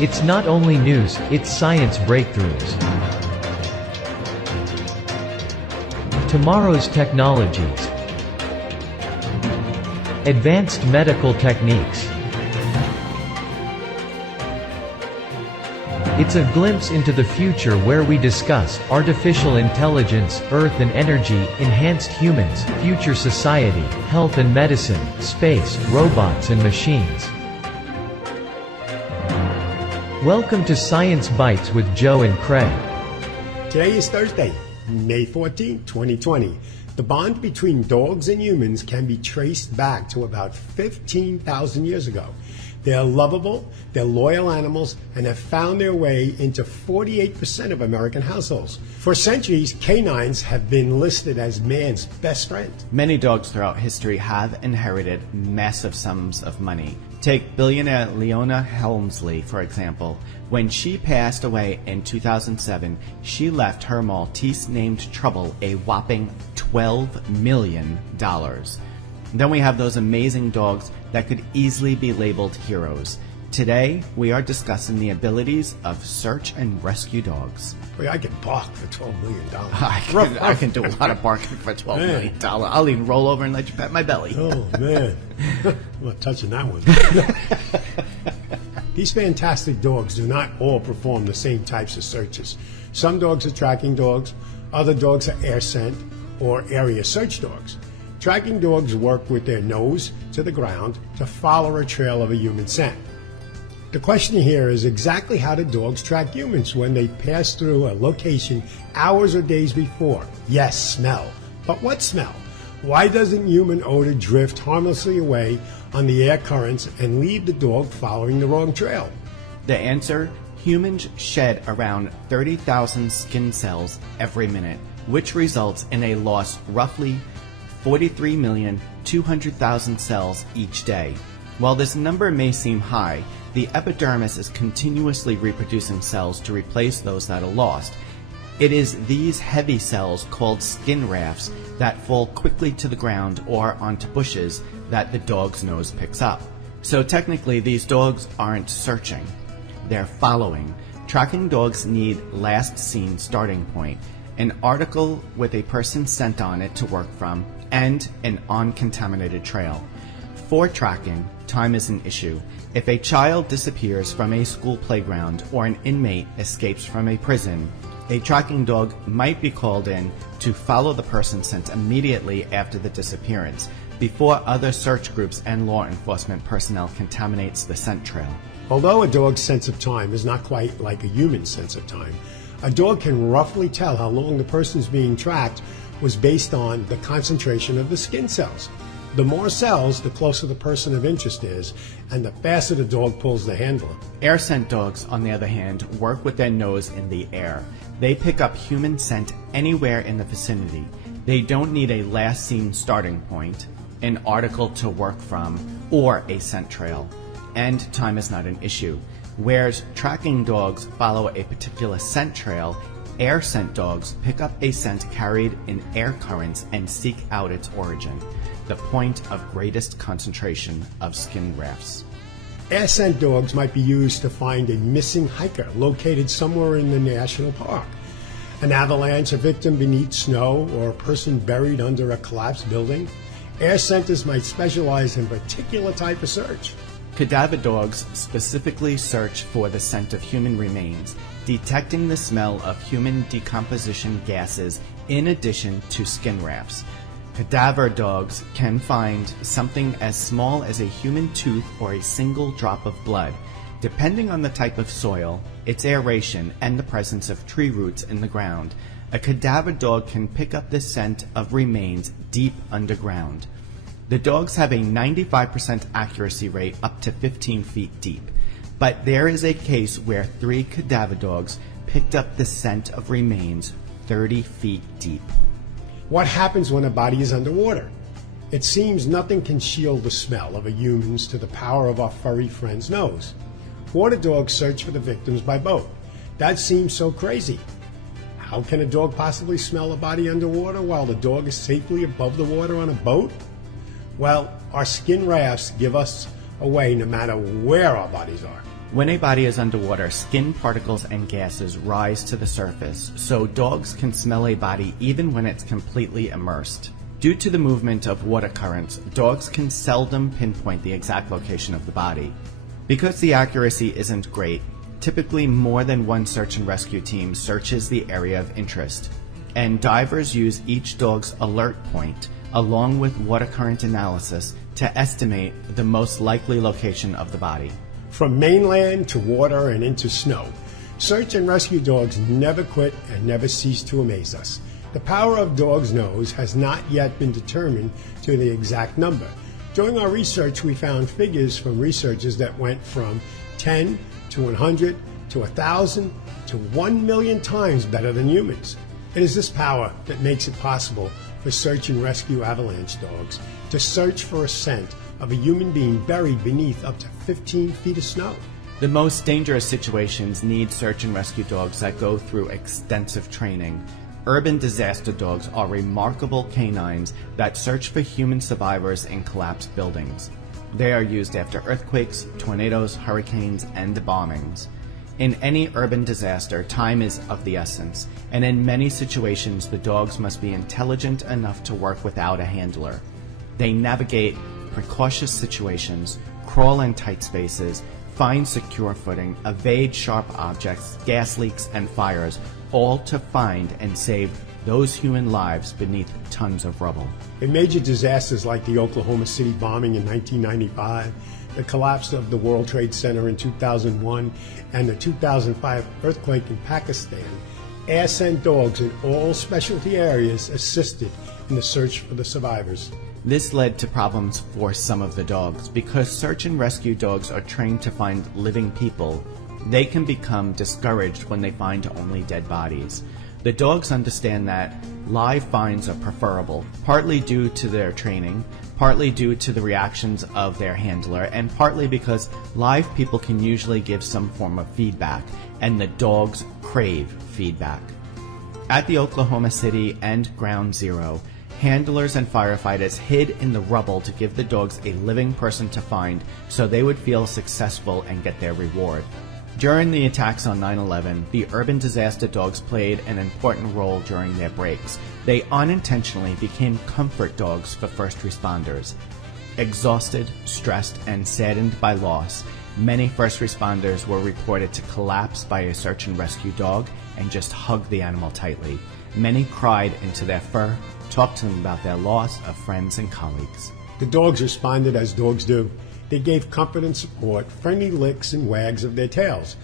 It's not only news, it's science breakthroughs. Tomorrow's technologies. Advanced medical techniques. It's a glimpse into the future where we discuss artificial intelligence, earth and energy, enhanced humans, future society, health and medicine, space, robots and machines. Welcome to Science Bytes with Joe and Craig. Today is Thursday, May 14, 2020. The bond between dogs and humans can be traced back to about 15,000 years ago. They're lovable, they're loyal animals, and have found their way into 48% of American households. For centuries, canines have been listed as man's best friend. Many dogs throughout history have inherited massive sums of money. Take billionaire Leona Helmsley, for example. When she passed away in 2007, she left her Maltese named Trouble a whopping $12 million. Then we have those amazing dogs that could easily be labeled heroes. Today, we are discussing the abilities of search and rescue dogs. Boy, I can bark for $12 million. I can do a lot of barking for $12 million. I'll even roll over and let you pet my belly. Oh, man. I'm not touching that one. These fantastic dogs do not all perform the same types of searches. Some dogs are tracking dogs, other dogs are air scent or area search dogs. Tracking dogs work with their nose to the ground to follow a trail of a human scent. The question here is exactly how do dogs track humans when they pass through a location hours or days before? Yes, smell. But what smell? Why doesn't human odor drift harmlessly away on the air currents and leave the dog following the wrong trail? The answer? Humans shed around 30,000 skin cells every minute, which results in a loss roughly 43,200,000 cells each day. While this number may seem high, the epidermis is continuously reproducing cells to replace those that are lost. It is these heavy cells called skin rafts that fall quickly to the ground or onto bushes that the dog's nose picks up. So technically these dogs aren't searching, they're following. Tracking dogs need last seen starting point, an article with a person's scent on it to work from, and an uncontaminated trail. For tracking, time is an issue. If a child disappears from a school playground or an inmate escapes from a prison, a tracking dog might be called in to follow the person's scent immediately after the disappearance, before other search groups and law enforcement personnel contaminates the scent trail. Although a dog's sense of time is not quite like a human's sense of time, a dog can roughly tell how long the person's being tracked was based on the concentration of the skin cells. The more cells, the closer the person of interest is, and the faster the dog pulls the handle. Air scent dogs, on the other hand, work with their nose in the air. They pick up human scent anywhere in the vicinity. They don't need a last seen starting point, an article to work from, or a scent trail. And time is not an issue. Whereas tracking dogs follow a particular scent trail, air scent dogs pick up a scent carried in air currents and seek out its origin, the point of greatest concentration of skin rafts. Air scent dogs might be used to find a missing hiker located somewhere in the national park, an avalanche, a victim beneath snow, or a person buried under a collapsed building. Air scenters might specialize in a particular type of search. Cadaver dogs specifically search for the scent of human remains, detecting the smell of human decomposition gases in addition to skin rafts. Cadaver dogs can find something as small as a human tooth or a single drop of blood. Depending on the type of soil, its aeration, and the presence of tree roots in the ground, a cadaver dog can pick up the scent of remains deep underground. The dogs have a 95% accuracy rate up to 15 feet deep, but there is a case where 3 cadaver dogs picked up the scent of remains 30 feet deep. What happens when a body is underwater? It seems nothing can shield the smell of a human's to the power of our furry friend's nose. Water dogs search for the victims by boat. That seems so crazy. How can a dog possibly smell a body underwater while the dog is safely above the water on a boat? Well, our skin rafts give us away no matter where our bodies are. When a body is underwater, skin particles and gases rise to the surface, so dogs can smell a body even when it's completely immersed. Due to the movement of water currents, dogs can seldom pinpoint the exact location of the body. Because the accuracy isn't great, typically more than one search and rescue team searches the area of interest, and divers use each dog's alert point along with water current analysis to estimate the most likely location of the body. From mainland to water and into snow, search and rescue dogs never quit and never cease to amaze us. The power of dogs' nose has not yet been determined to the exact number. During our research, we found figures from researchers that went from 10 to 100 to 1,000 to 1 million times better than humans. It is this power that makes it possible for search and rescue avalanche dogs to search for a scent of a human being buried beneath up to 15 feet of snow. The most dangerous situations need search and rescue dogs that go through extensive training. Urban disaster dogs are remarkable canines that search for human survivors in collapsed buildings. They are used after earthquakes, tornadoes, hurricanes, and bombings. In any urban disaster, time is of the essence, and in many situations the dogs must be intelligent enough to work without a handler. They navigate precautious situations, crawl in tight spaces, find secure footing, evade sharp objects, gas leaks, and fires, all to find and save those human lives beneath tons of rubble. In major disasters like the Oklahoma City bombing in 1995, the collapse of the World Trade Center in 2001, and the 2005 earthquake in Pakistan, air-sent dogs in all specialty areas assisted in the search for the survivors. This led to problems for some of the dogs. Because search and rescue dogs are trained to find living people, they can become discouraged when they find only dead bodies. The dogs understand that live finds are preferable, partly due to their training, partly due to the reactions of their handler, and partly because live people can usually give some form of feedback, and the dogs crave feedback. At the Oklahoma City and Ground Zero, handlers and firefighters hid in the rubble to give the dogs a living person to find so they would feel successful and get their reward. During the attacks on 9/11, the urban disaster dogs played an important role during their breaks. They unintentionally became comfort dogs for first responders. Exhausted, stressed, and saddened by loss, many first responders were reported to collapse by a search and rescue dog and just hug the animal tightly. Many cried into their fur, talked to them about their loss of friends and colleagues. The dogs responded as dogs do. They gave comfort and support, friendly licks and wags of their tails.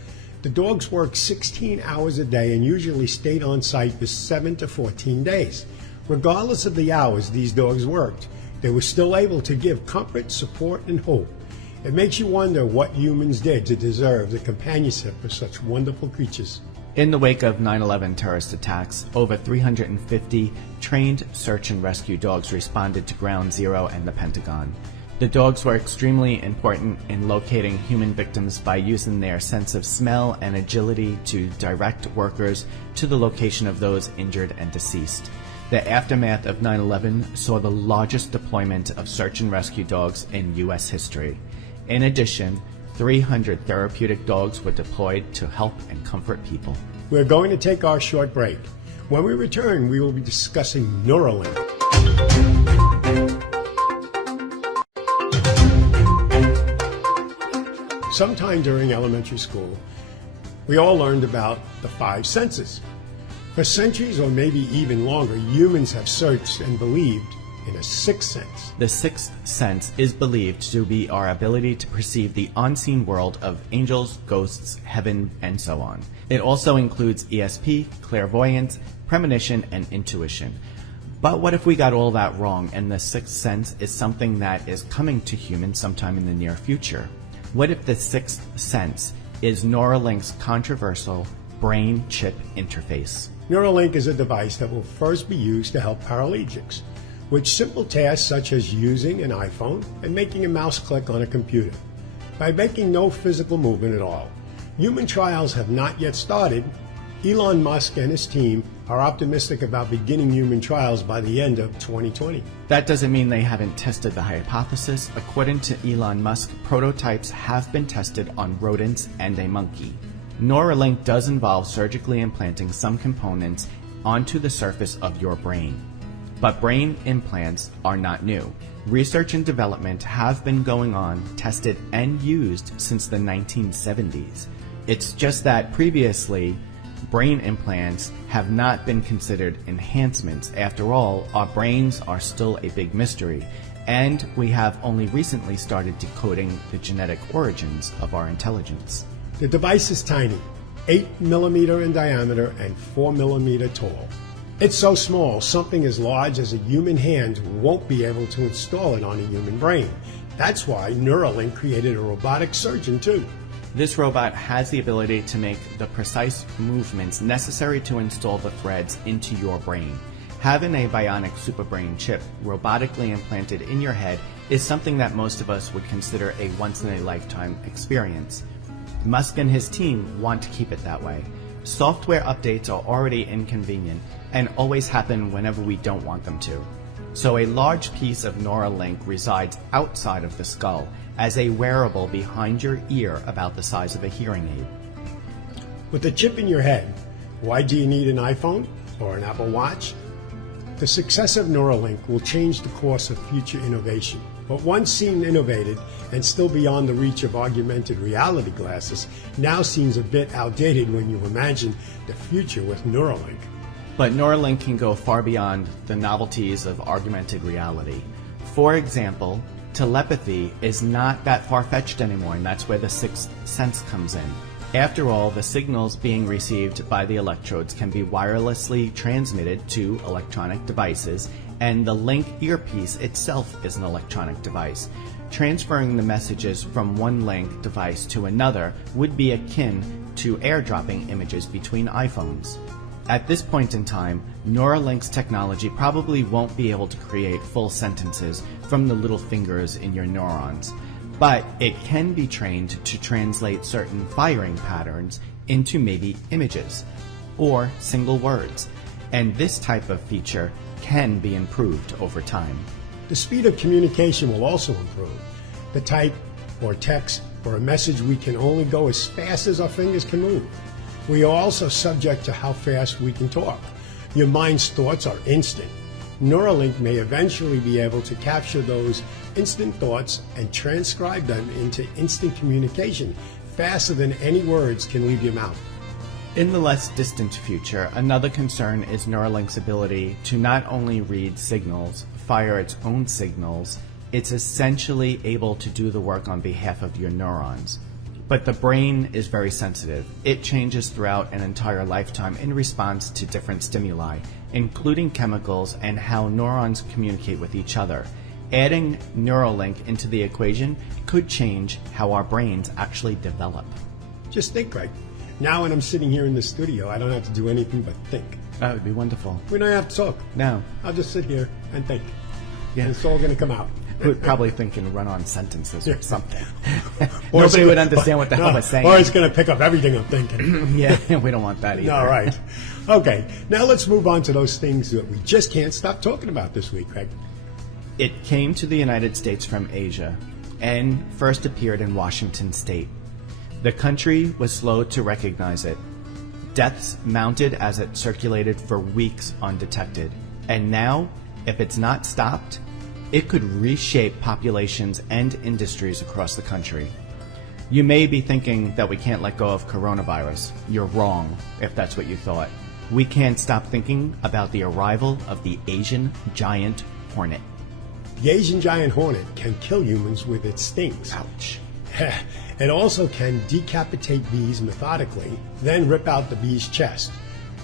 The dogs worked 16 hours a day and usually stayed on site for 7 to 14 days. Regardless of the hours these dogs worked, they were still able to give comfort, support, and hope. It makes you wonder what humans did to deserve the companionship of such wonderful creatures. In the wake of 9/11 terrorist attacks, over 350 trained search and rescue dogs responded to Ground Zero and the Pentagon. The dogs were extremely important in locating human victims by using their sense of smell and agility to direct workers to the location of those injured and deceased. The aftermath of 9/11 saw the largest deployment of search and rescue dogs in U.S. history. In addition, 300 therapeutic dogs were deployed to help and comfort people. We're going to take our short break. When we return, we will be discussing Neuralink. Sometime during elementary school, we all learned about the 5 senses. For centuries, or maybe even longer, humans have searched and believed in a 6th sense. The 6th sense is believed to be our ability to perceive the unseen world of angels, ghosts, heaven, and so on. It also includes ESP, clairvoyance, premonition, and intuition. But what if we got all that wrong and the 6th sense is something that is coming to humans sometime in the near future? What if the 6th sense is Neuralink's controversial brain chip interface? Neuralink is a device that will first be used to help paraplegics, with simple tasks such as using an iPhone and making a mouse click on a computer, by making no physical movement at all. Human trials have not yet started, Elon Musk and his team are optimistic about beginning human trials by the end of 2020. That doesn't mean they haven't tested the hypothesis. According to Elon Musk, prototypes have been tested on rodents and a monkey. Neuralink does involve surgically implanting some components onto the surface of your brain. But brain implants are not new. Research and development have been going on, tested, and used since the 1970s. It's just that previously, brain implants have not been considered enhancements. After all, our brains are still a big mystery, and we have only recently started decoding the genetic origins of our intelligence. The device is tiny, 8 millimeter in diameter and 4 millimeter tall. It's so small, something as large as a human hand won't be able to install it on a human brain. That's why Neuralink created a robotic surgeon too. This robot has the ability to make the precise movements necessary to install the threads into your brain. Having a bionic superbrain chip robotically implanted in your head is something that most of us would consider a once-in-a-lifetime experience. Musk and his team want to keep it that way. Software updates are already inconvenient and always happen whenever we don't want them to. So a large piece of Neuralink resides outside of the skull as a wearable behind your ear about the size of a hearing aid. With the chip in your head, why do you need an iPhone or an Apple Watch? The success of Neuralink will change the course of future innovation. What once seemed innovative and still beyond the reach of augmented reality glasses now seems a bit outdated when you imagine the future with Neuralink. But Neuralink can go far beyond the novelties of augmented reality. For example, telepathy is not that far-fetched anymore, and that's where the sixth sense comes in. After all, the signals being received by the electrodes can be wirelessly transmitted to electronic devices, and the Link earpiece itself is an electronic device. Transferring the messages from one Link device to another would be akin to airdropping images between iPhones. At this point in time, Neuralink's technology probably won't be able to create full sentences from the little fingers in your neurons, but it can be trained to translate certain firing patterns into maybe images or single words, and this type of feature can be improved over time. The speed of communication will also improve. The type or text or a message we can only go as fast as our fingers can move. We are also subject to how fast we can talk. Your mind's thoughts are instant. Neuralink may eventually be able to capture those instant thoughts and transcribe them into instant communication faster than any words can leave your mouth. In the less distant future, another concern is Neuralink's ability to not only read signals, fire its own signals, it's essentially able to do the work on behalf of your neurons. But the brain is very sensitive. It changes throughout an entire lifetime in response to different stimuli, including chemicals and how neurons communicate with each other. Adding Neuralink into the equation could change how our brains actually develop. Just think, Craig. Now when I'm sitting here in the studio, I don't have to do anything but think. That would be wonderful. We don't have to talk. No. I'll just sit here and think. Yeah. And it's all going to come out. We would probably think in run-on sentences or something. Or Nobody would understand what the hell we're saying. Or it's going to pick up everything I'm thinking. Yeah, we don't want that either. All right. Okay, now let's move on to those things that we just can't stop talking about this week, Craig. It came to the United States from Asia and first appeared in Washington state. The country was slow to recognize it. Deaths mounted as it circulated for weeks undetected. And now, if it's not stopped, it could reshape populations and industries across the country. You may be thinking that we can't let go of coronavirus. You're wrong, if that's what you thought. We can't stop thinking about the arrival of the Asian giant hornet. The Asian giant hornet can kill humans with its stings. Ouch. It also can decapitate bees methodically, then rip out the bee's chest,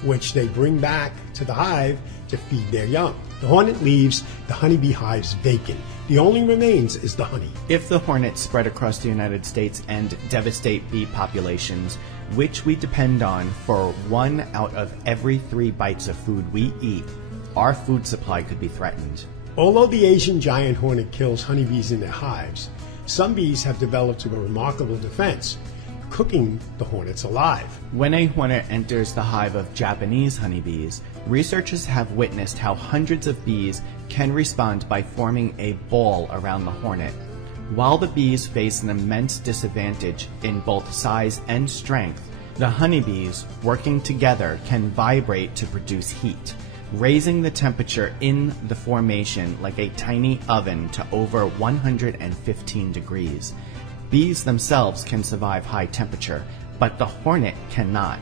which they bring back to the hive to feed their young. The hornet leaves the honeybee hives vacant. The only remains is the honey. If the hornets spread across the United States and devastate bee populations, which we depend on for 1 out of every 3 bites of food we eat, our food supply could be threatened. Although the Asian giant hornet kills honeybees in their hives, some bees have developed a remarkable defense. cooking the hornets alive. When a hornet enters the hive of Japanese honeybees, researchers have witnessed how hundreds of bees can respond by forming a ball around the hornet. While the bees face an immense disadvantage in both size and strength, the honeybees, working together, can vibrate to produce heat, raising the temperature in the formation like a tiny oven to over 115 degrees. Bees themselves can survive high temperature, but the hornet cannot.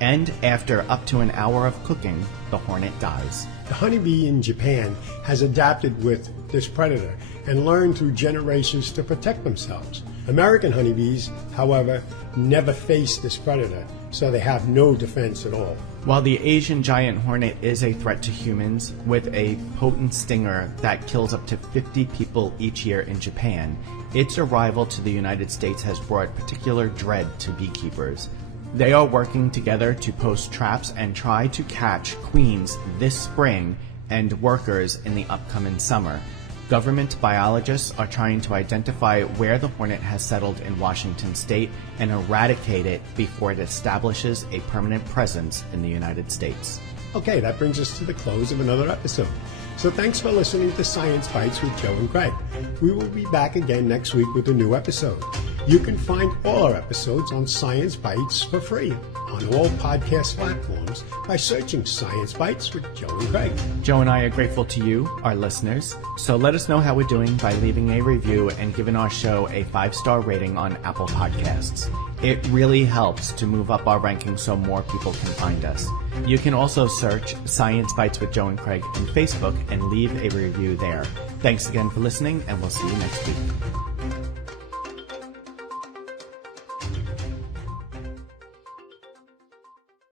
And after up to an hour of cooking, the hornet dies. The honeybee in Japan has adapted with this predator and learned through generations to protect themselves. American honeybees, however, never face this predator, so they have no defense at all. While the Asian giant hornet is a threat to humans, with a potent stinger that kills up to 50 people each year in Japan, its arrival to the United States has brought particular dread to beekeepers. They are working together to post traps and try to catch queens this spring and workers in the upcoming summer. Government biologists are trying to identify where the hornet has settled in Washington state and eradicate it before it establishes a permanent presence in the United States. Okay, that brings us to the close of another episode. So thanks for listening to Science Bites with Joe and Craig. We will be back again next week with a new episode. You can find all our episodes on Science Bites for free on all podcast platforms by searching Science Bites with Joe and Craig. Joe and I are grateful to you, our listeners, so let us know how we're doing by leaving a review and giving our show a 5-star rating on Apple Podcasts. It really helps to move up our ranking so more people can find us. You can also search Science Bites with Joe and Craig on Facebook and leave a review there. Thanks again for listening, and we'll see you next week.